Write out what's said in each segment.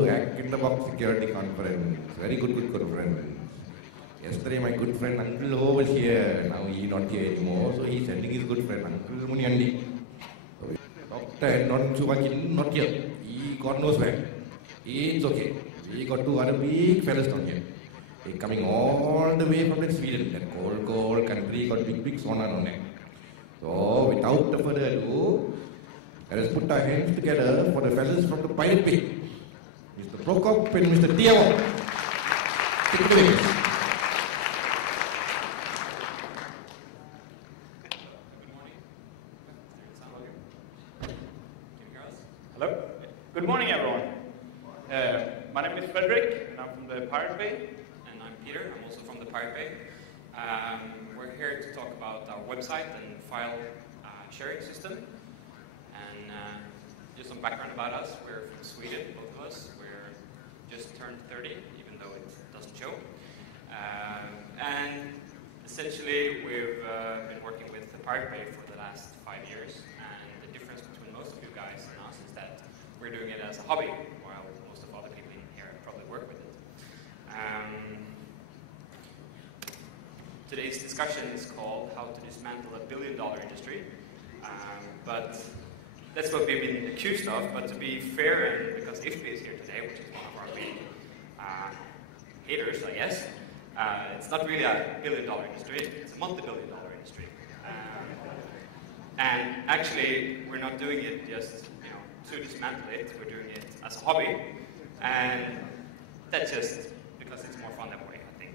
Hack in the Box Security Conference. Very good conference. Yesterday my good friend Uncle Ho was here. Now he's not here anymore, so he's sending his good friend Uncle Muniandi. So, Dr. Non Subakin not here. He got no swag. It's okay. We got two other big fellas down here. They're coming all the way from Sweden. That cold country got big sauna on there. So without further ado, let us put our hands together for the fellas from the Pirate Bay. Mr. Prokop and Mr. Tiago. Take it away. Hello. Good morning, everyone. My name is Frederick, and I'm from the Pirate Bay. And I'm Peter. I'm also from the Pirate Bay. We're here to talk about our website and file sharing system. And just some background about us. We're from Sweden, both of us. We're just turned 30, even though it doesn't show. And essentially, we've been working with the Pirate Bay for the last 5 years. And the difference between most of you guys and us is that we're doing it as a hobby, while most of other people in here probably work with it. Today's discussion is called How to Dismantle a Billion-Dollar Industry. But that's what we've been accused of. But to be fair, and because IFPI is here today, which is one of our big haters, I guess, it's not really a billion-dollar industry, it's a multi-billion-dollar industry. And actually, we're not doing it just to dismantle it, we're doing it as a hobby. And that's just because it's more fun that way, I think.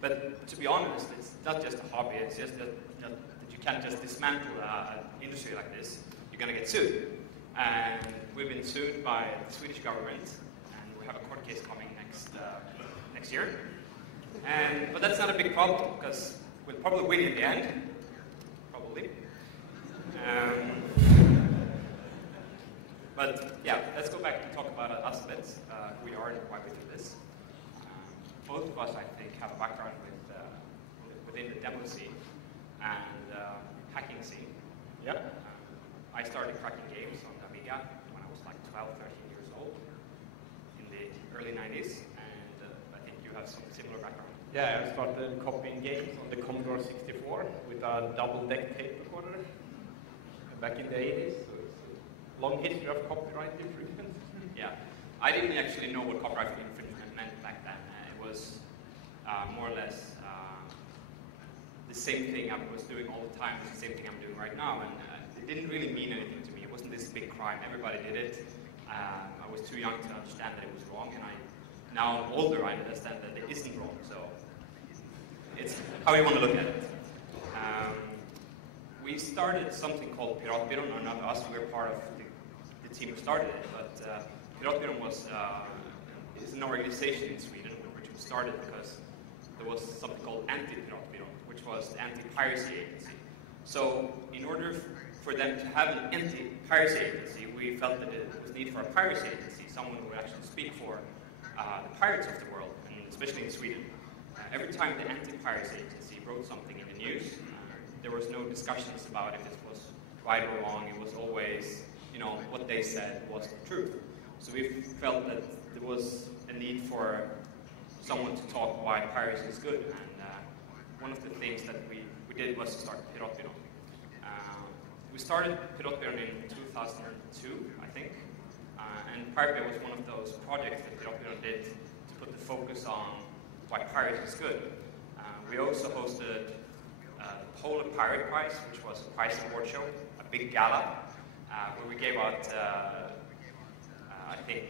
But to be honest, it's not just a hobby, it's just that you can't just dismantle an industry like this. You're going to get sued. And we've been sued by the Swedish government, and we have a court case coming next year. But that's not a big problem, because we'll probably win in the end. Probably. But yeah, let's go back to talk about us a bit, who we are and why we do this. Both of us, I think, have a background within the demo scene and hacking scene. Yeah. I started cracking games on the Amiga when I was like 12, 13 years old in the early 90s, and I think you have some similar background. Yeah, I started copying games on the Commodore 64 with a double-deck tape recorder back in the 80s. So it's a long history of copyright infringement. Yeah, I didn't actually know what copyright infringement meant back then. It was more or less the same thing I was doing all the time. It's the same thing I'm doing right now, and it didn't really mean anything to me. It wasn't this big crime. Everybody did it. I was too young to understand that it was wrong, and now I'm older, I understand that it isn't wrong. So it's how you want to look at it. We started something called Piratbyrån, or not us. We're part of the team who started it, but Piratbyrån is an organization in Sweden which was started because there was something called Anti-Piratbyrån, which was the anti-piracy agency. So in order for them to have an anti-piracy agency, we felt that there was need for a piracy agency, someone who would actually speak for the pirates of the world, and especially in Sweden. Every time the anti-piracy agency wrote something in the news, there was no discussions about if it was right or wrong. It was always, what they said was the truth. So we felt that there was a need for someone to talk why piracy is good. And one of the things that we did was to start Piratbyrån. We started Piratbyrån in 2002, I think. And Pirate Bay was one of those projects that Piratbyrån did to put the focus on why piracy is good. We also hosted the Polar Pirate Prize, which was a prize award show, a big gala, where we gave out, I think,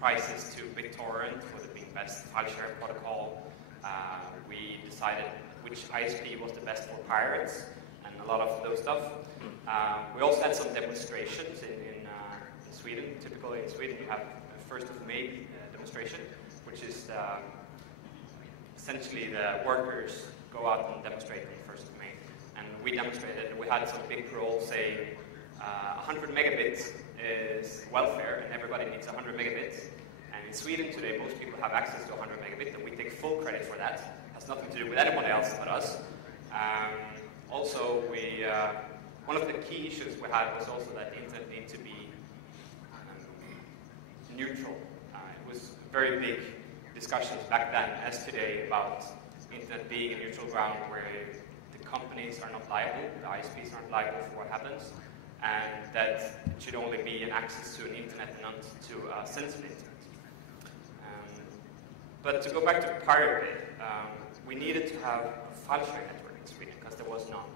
prizes to BitTorrent for the being best file sharing protocol. We decided which ISP was the best for pirates, and a lot of those stuff. We also had some demonstrations in Sweden. Typically in Sweden, you have a 1st of May demonstration, which is essentially the workers go out and demonstrate on the 1st of May. And we demonstrated, and we had some big rules saying 100 megabits is welfare, and everybody needs 100 megabits. And in Sweden today, most people have access to 100 megabits, and we take full credit for that. It has nothing to do with anyone else but us. Also, one of the key issues we had was also that the internet needs to be neutral. It was very big discussions back then, as today, about internet being a neutral ground where the companies are not liable, the ISPs aren't liable for what happens, and that it should only be an access to an internet and not to a censored internet. But to go back to Pirate Bay, we needed to have a file sharing network in Sweden because there was none.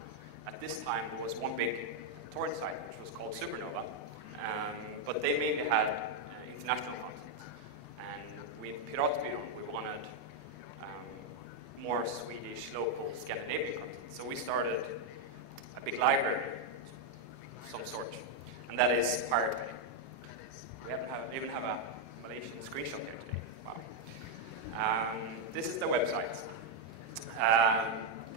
At this time, there was one big torrent site, which was called Supernova, but they mainly had international content. And with Piratbyrån, we wanted more Swedish, local, Scandinavian content. So we started a big library of some sort, and that is Pirate Bay. We even have a Malaysian screenshot here today. Wow. This is the website.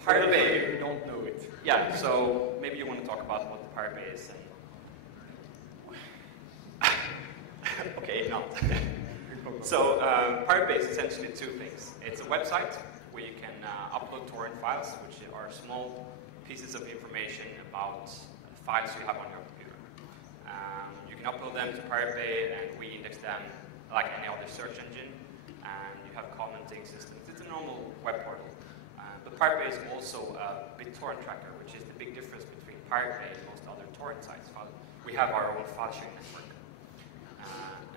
Pirate Bay. You don't know it. Yeah, so maybe you want to talk about what the Pirate Bay is. And okay, not. So Pirate Bay is essentially two things. It's a website where you can upload torrent files, which are small pieces of information about files you have on your computer. You can upload them to Pirate Bay, and we index them like any other search engine. And you have commenting systems. It's a normal web portal. But Pirate Bay is also a BitTorrent tracker, which is the big difference between Pirate Bay and most other torrent sites. We have our own file sharing network.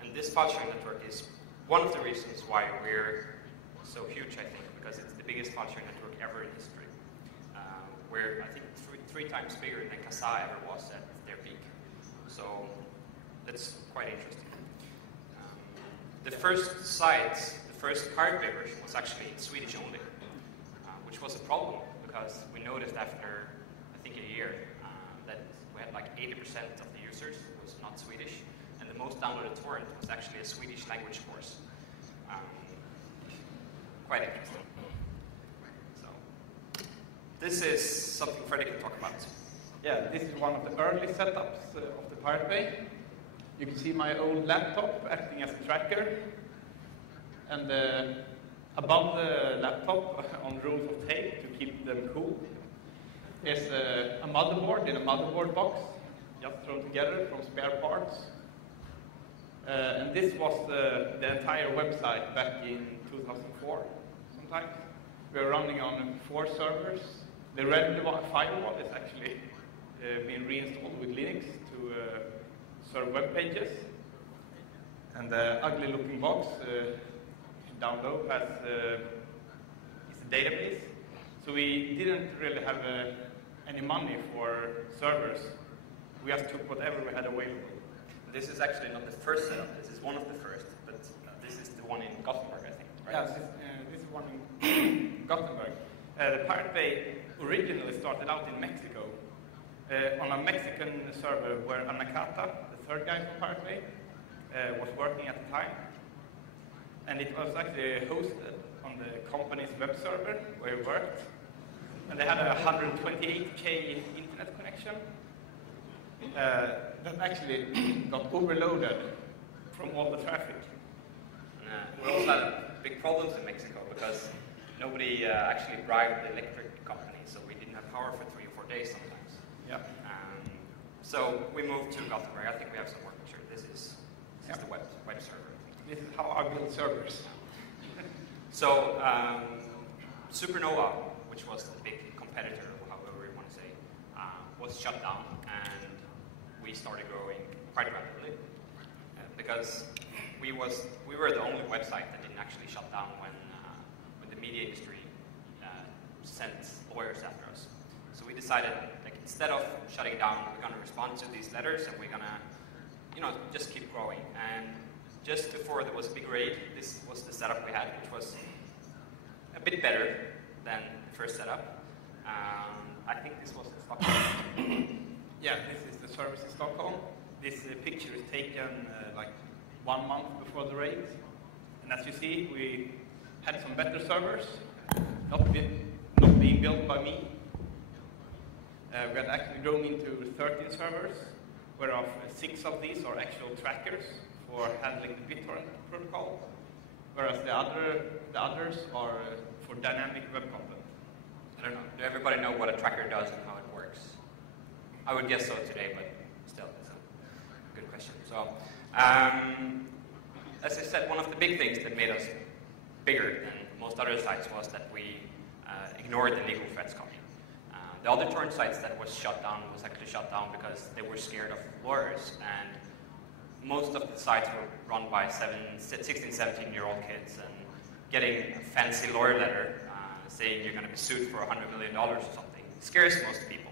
And this file sharing network is one of the reasons why we're so huge, I think, because it's the biggest file sharing network ever in history. We're, I think, three times bigger than Kazaa ever was at their peak. So that's quite interesting. The first site, the first Pirate Bay version, was actually in Swedish only, which was a problem because we noticed after, I think, a year that we had like 80% of the users was not Swedish, and the most downloaded torrent was actually a Swedish language course. Quite interesting. So, this is something Freddie can talk about. Yeah, this is one of the early setups of the Pirate Bay. You can see my old laptop acting as a tracker, and above the laptop on rolls of tape to keep them cool is a motherboard in a motherboard box, just thrown together from spare parts. And this was the entire website back in 2004, sometime. We were running on 4 servers. The red firewall is actually being reinstalled with Linux to serve web pages. And the ugly-looking box down low has is a database. So we didn't really have any money for servers. We just took whatever we had available. This is actually not the first setup. This is one of the first, but this is the one in Gothenburg, I think. Right? Yeah, this is one in Gothenburg. The Pirate Bay originally started out in Mexico on a Mexican server where Anacata, the third guy from Pirate Bay, was working at the time. And it was actually hosted on the company's web server where he worked. And they had a 128K internet connection that actually got overloaded from all the traffic. We also had big problems in Mexico because nobody actually bribed the electric company, so we didn't have power for 3 or 4 days sometimes. Yeah. So we moved to Gothenburg. I think we have some more pictures. This is the web server. This is how I build servers. So Supernova, which was the big competitor, however you want to say, was shut down, and we started growing quite rapidly because we were the only website that didn't actually shut down when the media industry sent lawyers after us. So we decided, like, instead of shutting down, we're going to respond to these letters, and we're going to, just keep growing. And just before there was a big raid, this was the setup we had, which was a bit better than the first setup. I think this was in Stockholm. Yeah, this is the service in Stockholm. This picture is taken like 1 month before the raid. And as you see, we had some better servers, not being built by me. We had actually grown into 13 servers, whereof 6 of these are actual trackers for handling the BitTorrent protocol, whereas the others are for dynamic web content. I don't know. Do everybody know what a tracker does and how it works? I would guess so today, but still, it's a good question. So, as I said, one of the big things that made us bigger than most other sites was that we ignored the legal threats coming. The other torrent sites that was shut down was actually shut down because they were scared of lawyers, and most of the sites were run by 16, 17-year-old kids, and getting a fancy lawyer letter saying you're going to be sued for $100 million or something scares most people.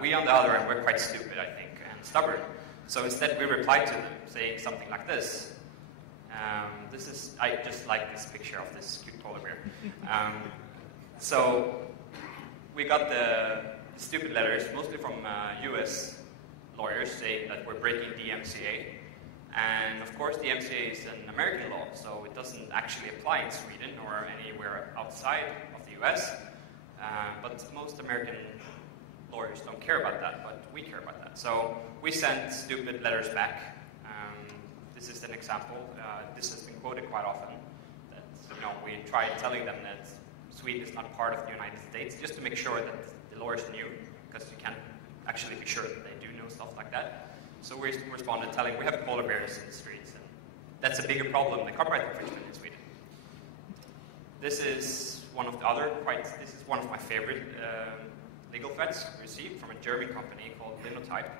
We, on the other end, we're quite stupid, I think, and stubborn. So instead, we replied to them saying something like this. I just like this picture of this cute polar bear. So we got the stupid letters, mostly from US lawyers, saying that we're breaking the MCA. And of course, the MCA is an American law, so it doesn't actually apply in Sweden or anywhere outside of the US. But most American lawyers don't care about that, but we care about that. So we sent stupid letters back. This is an example. This has been quoted quite often. That, we tried telling them that Sweden is not part of the United States, just to make sure that the lawyers knew, because you can't actually be sure that they do know stuff like that. So we responded telling we have polar bears in the streets, and that's a bigger problem than copyright infringement in Sweden. This is one of my favorite legal threats we received from a German company called Day2-Keynote.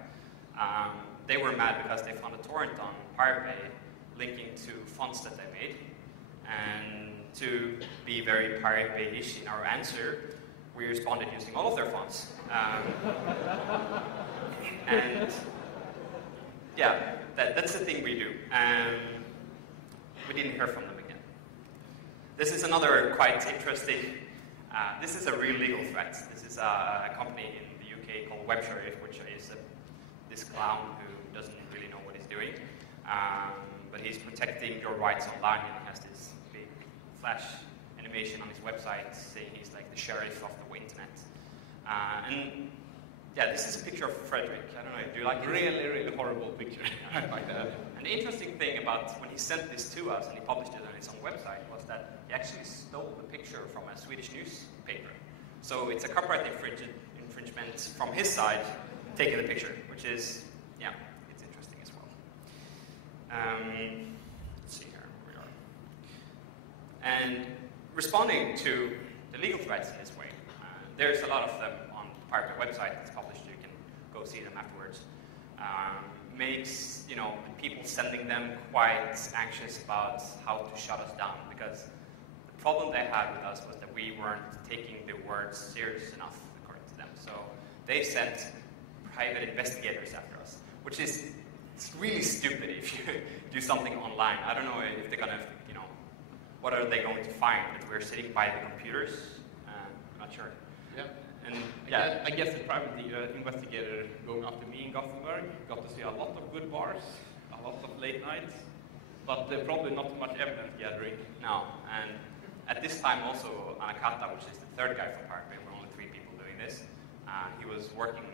They were mad because they found a torrent on Pirate Bay linking to fonts that they made. And to be very Pirate Bay-ish in our answer, we responded using all of their fonts. And yeah, that's the thing we do. We didn't hear from them again. This is another quite interesting, this is a real legal threat. This is a company in the UK called WebSheriff, which is this clown who doesn't really know what he's doing. But he's protecting your rights online, and he has this big flash animation on his website saying he's like the sheriff of the internet. And yeah, this is a picture of Frederick. I don't know, do you like it? Really, really horrible picture. I like that. And the interesting thing about when he sent this to us and he published it on his own website was that he actually stole the picture from a Swedish newspaper. So it's a copyright infringement from his side, taking the picture, which is, yeah, it's interesting as well. Let's see here, where we are. And responding to the legal threats in this way, there's a lot of them on the Pirate Bay website that's published. You can go see them afterwards. Makes people sending them quite anxious about how to shut us down, because the problem they had with us was that we weren't taking the words serious enough, according to them. So they sent private investigators after us, which is really stupid if you do something online. I don't know if they're gonna, what are they going to find? That we're sitting by the computers? I'm not sure. Yeah. And yeah, I guess the private investigator going after me in Gothenburg got to see a lot of good bars, a lot of late nights, but probably not much evidence gathering. no. And at this time also, Anakata, which is the third guy from Pirate Bay, we're only 3 people doing this, he was working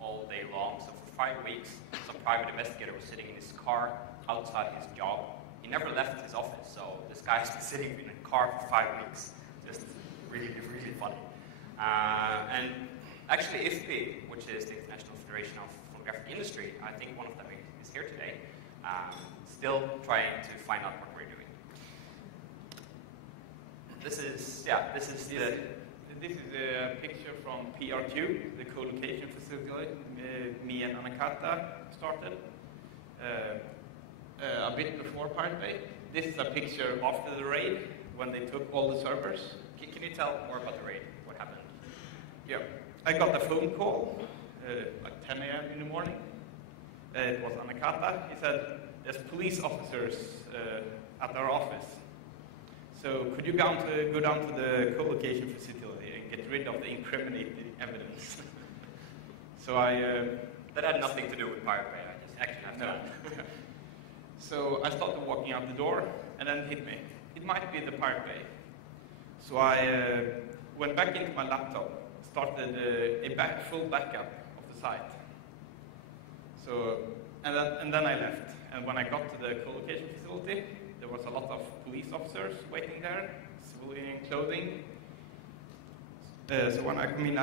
all day long. So for 5 weeks, some private investigator was sitting in his car outside his job. He never left his office, so this guy's been sitting in a car for 5 weeks. Just really, really funny. And actually IFPI, which is the International Federation of Photographic Industry, I think one of them is here today, still trying to find out what we're doing. This is a picture from PR2, the co-location facility me and Anakata started a bit before Pirate Bay. This is a picture after the raid, when they took all the servers. Can you tell more about the raid? What happened? Yeah, I got a phone call like 10 a.m. in the morning. It was Anakata. He said, there's police officers at our office. So could you go down to the co-location facility and get rid of the incriminating evidence? So That had nothing to do with Pirate Bay. I just actually have to. No. So I started walking out the door, and then it hit me. It might be the Pirate Bay. So I went back into my laptop, started a full backup of the site. So, and then I left. And when I got to the co-location facility, there was a lot of police officers waiting there, civilian clothing. So when I come in,